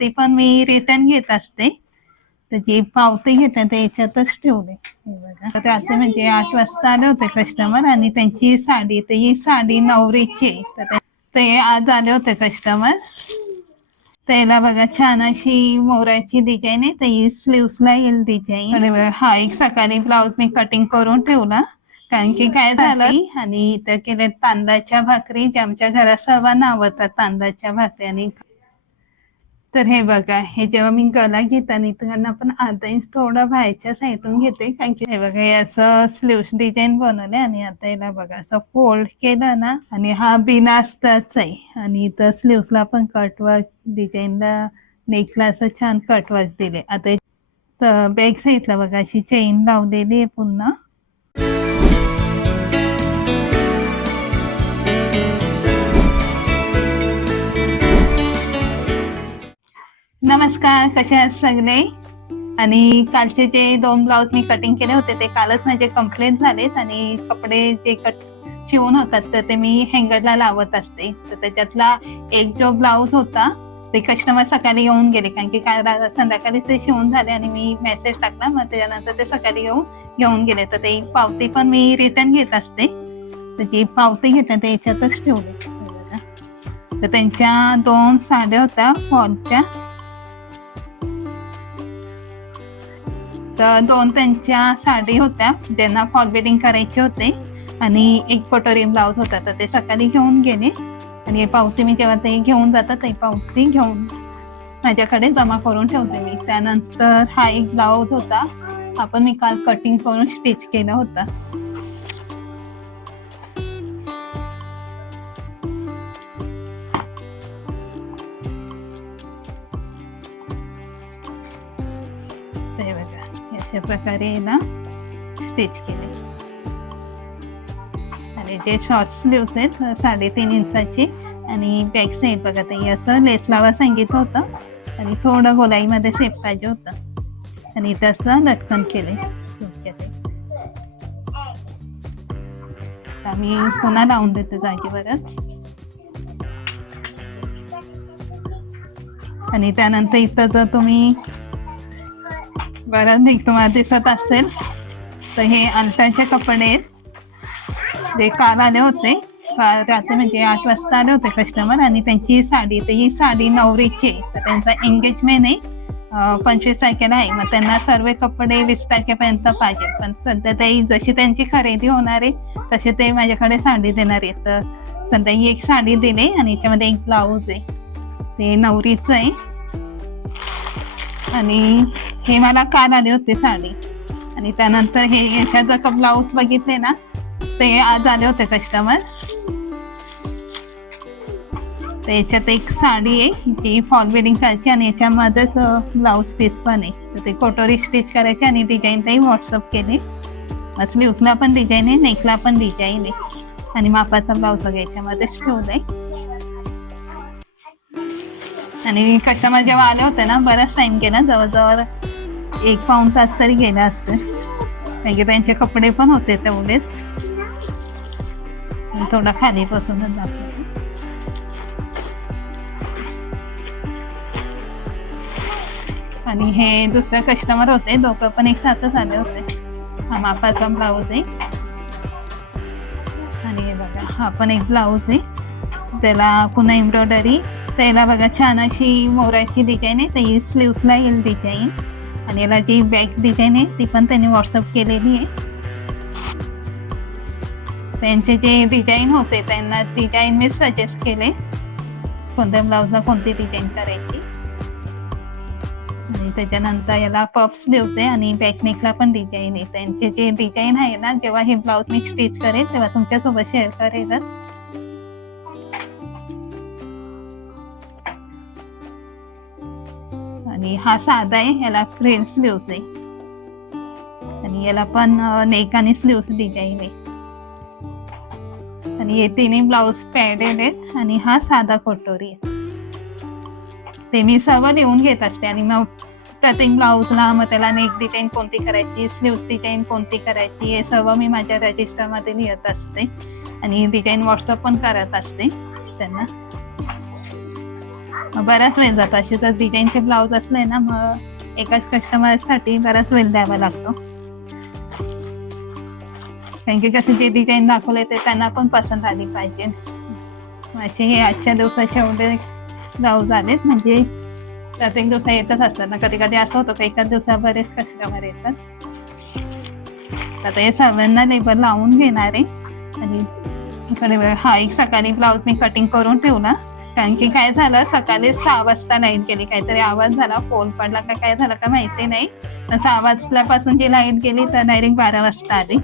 ते पण मी रिटर्न घेत असते. तर जी पावती घेतात ते याच्यातच ठेवले. बघा. तर रात्री म्हणजे आठ वाजता आले होते कस्टमर आणि त्यांची साडी तर ही साडी नवरीची तर ते- आज आले होते कस्टमर त्याला बघा छान अशी मोराची डिझाईन आहे. तर ही स्लीव्सला येईल डिझाईन हा एक सकाळी ब्लाऊज मी कटिंग करून ठेवला. कारण की काय झालं? आणि इथं केले तांदळाच्या भाकरी जे आमच्या घरात सर्वांना आवडतात तांदळाच्या भाकरी. आणि तर हे बघा हे जेव्हा मी गला घेताना इथं पण आता इंच थोडं बाहेरच्या साईडून घेते. कारण की हे बघा याचं असं स्लीव्स डिझाईन बनवले आणि आता याला बघा असं फोल्ड केलं ना आणि हा बिना असताच आहे. आणि इथं स्लीव्सला पण कटवर्क डिझाईनला नेकला असं छान कटवर्क दिले आता तर बॅक साईडला बघा अशी चेन लावलेली आहे पुन्हा. नमस्कार कसे आहात सगळे? आणि कालचे जे दोन ब्लाऊज मी कटिंग केले होते ते कालच माझे कंप्लीट झालेत आणि कपडे जे कट शिवून होतात तर ते मी हँगरला लावत असते. तर त्याच्यातला एक जो ब्लाऊज होता ते कस्टमर सकाळी येऊन गेले कारण की काल संध्याकाळी ते शिवून झाले आणि मी मेसेज टाकला. मग त्याच्यानंतर ते सकाळी येऊन घेऊन गेले. तर ते पावती पण मी रिटर्न घेत असते. तर जी पावती घेतात ते याच्यातच ठेवले. तर त्यांच्या दोन साड्या होत्या फॉलच्या तर दोन त्यांच्या साडी होत्या ज्यांना फॉल करायचे होते. आणि एक कटोरी ब्लाऊज होता तर ते सकाळी घेऊन गेले. आणि पावती मी जेव्हा ते घेऊन जातात ते पावती घेऊन माझ्याकडे जमा करून ठेवते मी. त्यानंतर हा एक ब्लाऊज होता. आपण मी काल कटिंग करून स्टिच केला होता. बघा अशा प्रकारे ना स्टिच केले. आणि जे शॉर्ट स्लीव्स आहेत साडेतीन इंचाचे आणि बॅक साईड बघा ताई असं लेस लावा सांगितलं होतं. आणि थोडं गोलाईमध्ये शेप पाहिजे होतं. आणि तसं लटकन केले. आम्ही पुन्हा लावून देतो जागेवरच. आणि त्यानंतर इथं जर तुम्ही बरं नाही तुम्हाला दिसत असेल. तर हे अलताचे कपडे आहेत. जे काल आले होते. काल रात्री म्हणजे आठ वाजता आले होते कस्टमर आणि त्यांची साडी तर ही साडी नवरीची आहे. तर त्यांचा एंगेजमेंट आहे. पंचवीस तारखेला आहे. मग त्यांना सर्व कपडे वीस तारखेपर्यंत पाहिजे. पण सध्या ते जशी त्यांची खरेदी होणार आहे तसे ते माझ्याकडे साडी देणार आहे तर सध्या ही एक साडी दिली आणि याच्यामध्ये एक ब्लाऊज आहे. ते नवरीचं आहे. आणि हे मला काल आले होते साडी. आणि त्यानंतर हे याच्या जर का ब्लाऊज बघितले ना ते आज आले होते कस्टमर तर याच्यात एक साडी आहे जी फॉल बिडिंग करायची आणि याच्यामध्येच ब्लाऊज पीस पण आहे. तर ते कोटोरी स्टिच करायची आणि डिझाईन तेही व्हॉट्सअप केले. स्लीव्सला पण डिझाईन आहे नेकला पण डिझाईन आहे. आणि मापाचा ब्लाऊज बघा याच्यामध्येच आहे आणि कस्टमर जेव्हा आले होते ना बराच टाइम गेला जवळजवळ एक पाऊण तास तरी गेला असते. कारण की त्यांचे कपडे पण होते तेवढेच. थोडा थोडं खाली बसूनच दाखवते आणि हे दुसरे कस्टमर होते दोघं पण एक साथच आले होते. हा मापाचा ब्लाऊज आहे. आणि हे बघा हा पण एक ब्लाऊज आहे. त्याला पुन्हा एम्ब्रॉयडरी त्याला बघा छान अशी मोराची डिझाईन आहे. ती स्लीव्सला येईल डिझाईन आणि याला जी बॅक डिझाईन आहे ती पण त्यांनी व्हॉट्सअप केलेली आहे. त्यांचे जे डिझाईन होते त्यांना डिझाईन मी सजेस्ट केले. कोणत्या ब्लाऊजला कोणती डिझाईन करायची. आणि त्याच्यानंतर याला पप्स स्लीव्स आहे आणि बॅकनेकला पण डिझाईन आहे. त्यांचे जे डिझाईन आहे ना जेव्हा हे ब्लाऊज मी स्टिच करेल तेव्हा तुमच्यासोबत शेअर करेलच. आणि हा साधा आहे याला फ्रेन स्लीव्स आहे. आणि याला पण नेक आणि स्लीव्स डिझाईन आहे. आणि हे तिन्ही ब्लाऊज पॅडेड आहेत आणि हा साधा कोटोरी आहे. ते मी सर्व लिहून घेत असते आणि मग प्रत्येक ब्लाऊजला मग त्याला नेक डिझाईन कोणती करायची स्लीव्स डिझाईन कोणती करायची हे सर्व मी माझ्या रजिस्टरमध्ये लिहित असते. आणि डिझाईन व्हॉट्सअप पण करत असते त्यांना. बराच वेळ जातो. असे जर डिझाईनचे ब्लाऊज असले ना मग एकाच कस्टमरसाठी बराच वेळ द्यावा लागतो. कारण की कसं जे डिझाईन दाखवले ते त्यांना पण पसंत आली पाहिजे. असे हे आजच्या दिवसाचे एवढे ब्लाऊज आलेत. म्हणजे प्रत्येक दिवसा येतच असतात ना. कधी कधी असं होतं का एकाच दिवसा बरेच कस्टमर येतात. आता हे सर्वांना लेबर लावून घेणार. आहे आणि हा एक सकाळी ब्लाऊज मी कटिंग करून ठेवला. कारण की काय झालं सकाळी सहा वाजता लाइट गेली. काहीतरी आवाज झाला फोन पडला का काय झालं का माहिती नाही. पण सहा वाजल्यापासून जी लाइट गेली तर डायरेक्ट बारा वाजता आली.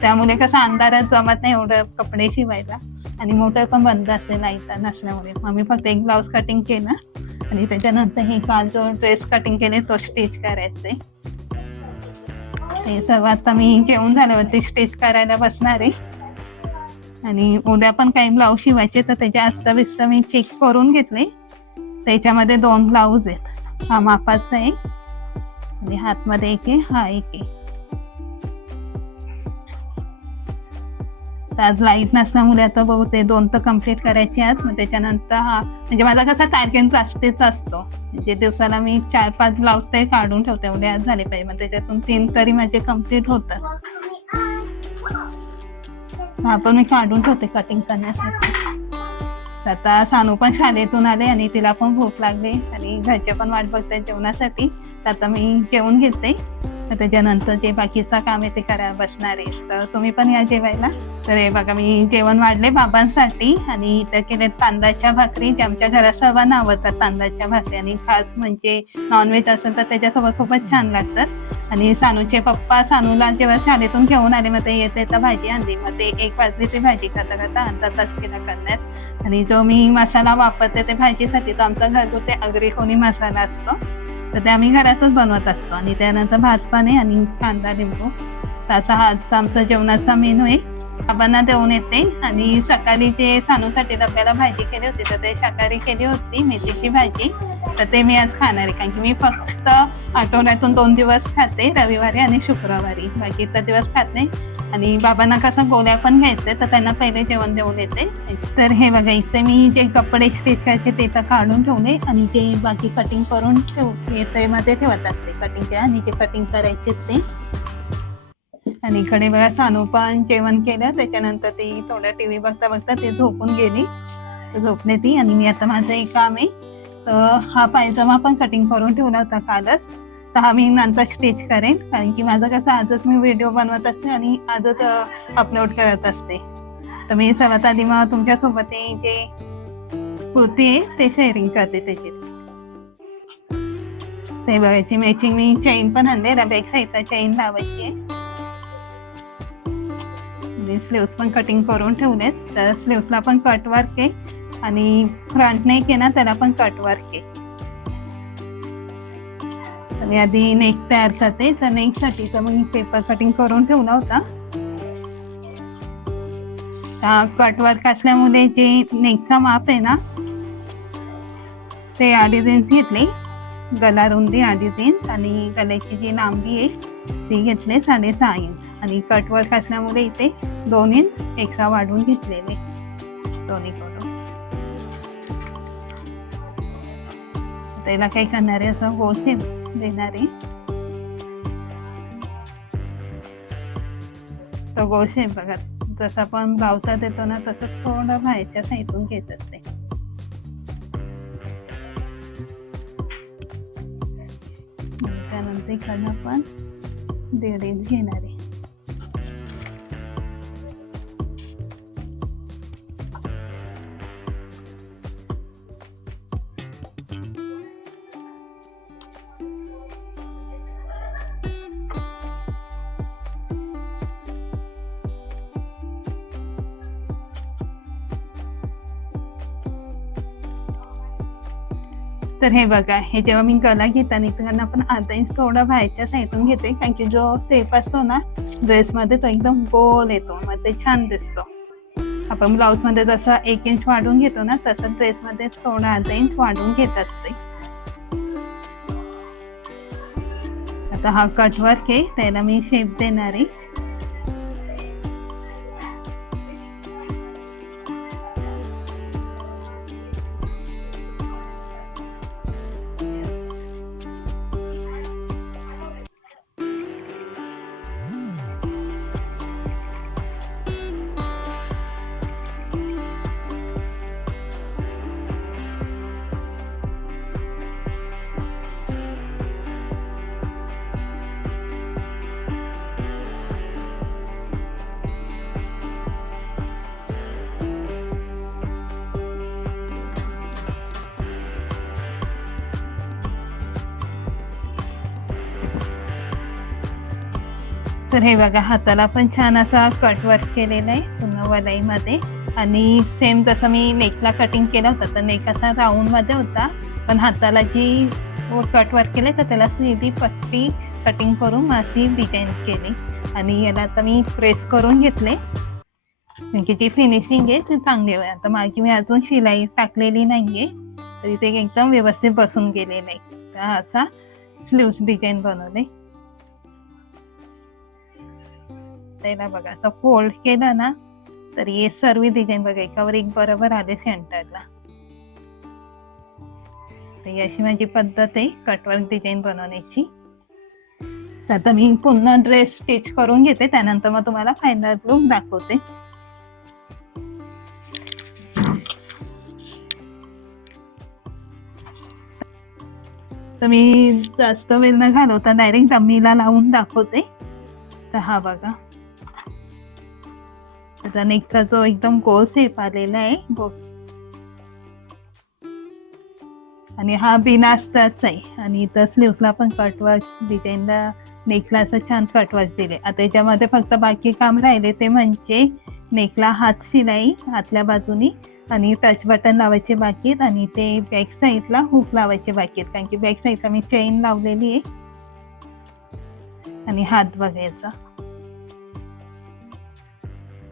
त्यामुळे कसं अंधारात जमत नाही एवढं कपडे शिवायला. आणि मोटर पण बंद असते लाइट नसल्यामुळे. मग मी फक्त एक ब्लाऊज कटिंग केलं. आणि त्याच्यानंतर हे काल जो ड्रेस कटिंग केले तो स्टिच करायचे. हे सर्व आता मी घेऊन झाल्यावरती स्टिच करायला बसणार आहे. आणि उद्या पण काही ब्लाऊज शिवायचे तर त्याच्या अस्ताव्यस्त मी चेक करून घेतले. त्याच्यामध्ये दोन ब्लाऊज आहेत. हा मापाचा आहे आणि हातमध्ये एक आहे. हा एक आहे. तर आज लाइट नसल्यामुळे आता बघू ते दोन तर कंप्लीट करायचे आहेत. मग त्याच्यानंतर हा म्हणजे माझा कसा टार्गेट जास्तीच असतो. म्हणजे दिवसाला मी चार पाच ब्लाऊज तरी काढून ठेवते. एवढे आज झाले पाहिजे. मग त्याच्यातून तीन तरी माझे कंप्लीट होतात. हा पण मी काढून ठेवते कटिंग करण्यासाठी. आता सानू पण शाळेतून आले आणि तिला पण भूक लागली आणि घरचे पण वाट बघताय जेवणासाठी. तर आता मी जेवून घेते. तर त्याच्यानंतर जे बाकीचं काम आहे ते करायला बसणार आहे. तर तुम्ही पण या जेवायला. तर हे बघा मी जेवण वाढले बाबांसाठी आणि इथं केले तांदळाच्या भाकरी. जे आमच्या घरात सर्वांना आवडतात तांदळाच्या भाकरी. आणि खास म्हणजे नॉनव्हेज असेल तर त्याच्यासोबत खूपच छान लागतात. आणि सानूचे पप्पा सानूला जेव्हा शाळेतून घेऊन आले मग ते येते तर भाजी आणली. मग ते एक वाजली ते भाजी करता करता अर्धा तास केला करण्यात. आणि जो मी मसाला वापरते ते भाजीसाठी तो आमचा घरगुती अग्रिकोनी कोणी मसाला असतो. तर ते आम्ही घरातच बनवत असतो. आणि त्यानंतर भात पाणी आणि कांदा लिंबू त्याचा हा आजचा आमचा जेवणाचा मेनू आहे. बाबांना देऊन येते. आणि सकाळी जे सानूसाठी डब्याला भाजी केली होती तर ते शाकाहारी केली होती मेथीची भाजी. तर ते मी आज खाणार आहे. कारण की मी फक्त आठवड्यातून दोन दिवस खाते रविवारी आणि शुक्रवारी. बाकी इतर दिवस खात नाही. आणि बाबांना कसं गोळ्या पण घ्यायचे तर त्यांना पहिले जेवण देऊन येते. तर हे बघा इथे मी जे कपडे स्टिच करायचे ते तर काढून ठेवले आणि जे बाकी कटिंग करून ठेवते ते मध्ये ठेवत असते. कटिंग केलं आणि जे कटिंग करायचे ते. आणि इकडे बघा सानू पण जेवण केलं. त्याच्यानंतर ती थोडं टी व्ही बघता बघता ते झोपून गेली. झोपले ती आणि मी आता माझं एक काम आहे. तर हा पायजमा पण कटिंग करून ठेवला होता कालच. तर हा मी नंतर स्टिच करेन कारण की माझं कसं आजच मी व्हिडिओ बनवत असते आणि आजच अपलोड करत असते. तर मी सर्वात आधी मग तुमच्यासोबत जे कुर्ती आहे ते शेअरिंग करते त्याची ते बघायची मॅचिंग मी चेन पण आणले बॅक साईडला चेन लावायची आहे. स्लीव्स पण कटिंग करून ठेवलेत. तर स्लीव्सला पण कट वर्क आहे. आणि फ्रंट नेक आहे ना त्याला पण कट वर्क आहे. आणि आधी नेक तयार करते तर नेकसाठी तर मी पेपर कटिंग करून ठेवला होता. कट वर्क असल्यामुळे जे नेकचा माप आहे ना ते अडीच इंच घेतले. गला रुंदी अडीच इंच आणि गल्याची जी लांबी आहे ती घेतले साडेसहा इंच आणि कट वर्क असल्यामुळे इथे दोन इंच एक्स्ट्रा वाढवून घेतलेले. दोन्ही करून. त्याला काही करणारे असं होलसेल देणारे तर गोशेप बघा जसं आपण गावचा देतो ना तसं थोडं बाहेरच्या साईडून घेत असते. त्यानंतर इकडनं पण दीड इंच घेणार आहे. तर हे बघा हे जेव्हा मी गला घेताना इथं आपण अर्धा थोडा बाहेरच्या साईडून घेते कारण की जो सेफ असतो ना ड्रेसमध्ये तो एकदम गोल येतो मग ते छान दिसतो. आपण ब्लाऊजमध्ये जसं एक इंच वाढून घेतो ना तसं ड्रेसमध्ये थोडा अर्धा इंच वाढून घेत असते. आता हा कटवर्क आहे त्याला मी शेप देणार. आहे तर हे बघा हाताला पण छान असा कट वर्क केलेला आहे पूर्ण वलईमध्ये. आणि सेम जसं मी नेकला कटिंग केला होता तर नेक असा राऊंडमध्ये होता. पण हाताला जी कट वर्क केले तर त्याला सीधी पट्टी कटिंग करून माझी डिझाईन केली. आणि याला आता मी प्रेस करून घेतले. म्हणजे जी फिनिशिंग आहे ती चांगली आहे. आता माझी मी अजून शिलाई टाकलेली नाही आहे तरी ते एकदम व्यवस्थित बसून गेले नाही तर असा स्लीव्स डिझाईन बनवले. त्याला बघा. असं फोल्ड केलं ना तर हे सर्व डिझाईन बघा एकावर एक बरोबर आले सेंटरला तर अशी माझी पद्धत आहे कटवर्क डिझाईन बनवण्याची. तर आता मी पुन्हा ड्रेस स्टिच करून घेते त्यानंतर मग तुम्हाला फायनल लुक दाखवते. तर मी जास्त वेळ न घालवता डायरेक्ट दमीला लावून दाखवते. तर हा बघा. आता नेकचा जो एकदम गोल शेप आलेला आहे बघ. आणि हा बिनास्ताच आहे. आणि इथं स्लीव्सला पण कटवाच डिझाईनला नेकला असं छान कटवाच दिले. आता याच्यामध्ये फक्त बाकी काम राहिले ते म्हणजे नेकला हात शिलाई आतल्या बाजूनी आणि टच बटन लावायचे बाकी आहेत आणि ते बॅक साईडला हुक लावायचे बाकी आहेत कारण की बॅक साईडला मी चेन लावलेली आहे. आणि हात बघायचा.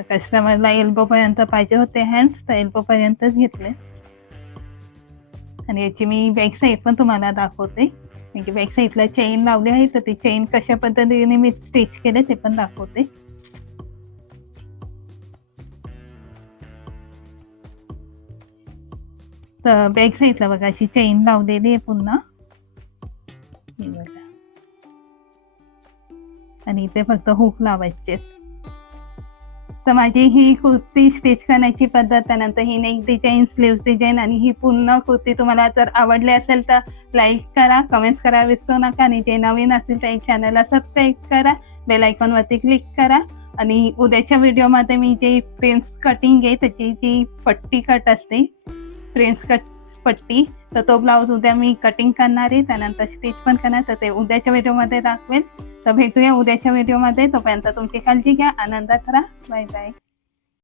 तर कस्टमरला एल्बोपर्यंत पाहिजे होते हँड्स तर एल्बोपर्यंतच घेतले. आणि याची मी बॅक साईड पण तुम्हाला दाखवते. म्हणजे बॅक साईडला चेन लावली आहे तर ती चेन कशा पद्धतीने मी स्टिच केले ते पण दाखवते. तर बॅक साईडला बघा अशी चेन लावलेली आहे पुन्हा. आणि इथे फक्त हुक लावायचे तर माझी ही कुर्ती स्टिच करण्याची पद्धत त्यानंतर ही नेक डिझाईन स्लीव्स डिझाईन आणि ही पूर्ण कुर्ती तुम्हाला जर आवडली असेल तर लाईक करा कमेंट्स करा विसरू नका. आणि जे नवीन असेल त्या चॅनलला सबस्क्राईब करा. बेल आयकॉनवरती क्लिक करा. आणि उद्याच्या व्हिडिओमध्ये मी जे प्रिन्स कटिंग आहे त्याची जी पट्टी कट असते प्रिन्स कट पट्टी तर तो ब्लाऊज उद्या मी कटिंग करणार आहे. त्यानंतर स्टिच पण करणार. तर ते उद्याच्या व्हिडिओमध्ये दाखवेल तर भेटूया उद्याच्या व्हिडिओमध्ये तोपर्यंत तुमची काळजी घ्या. आनंदात राहा. Bye bye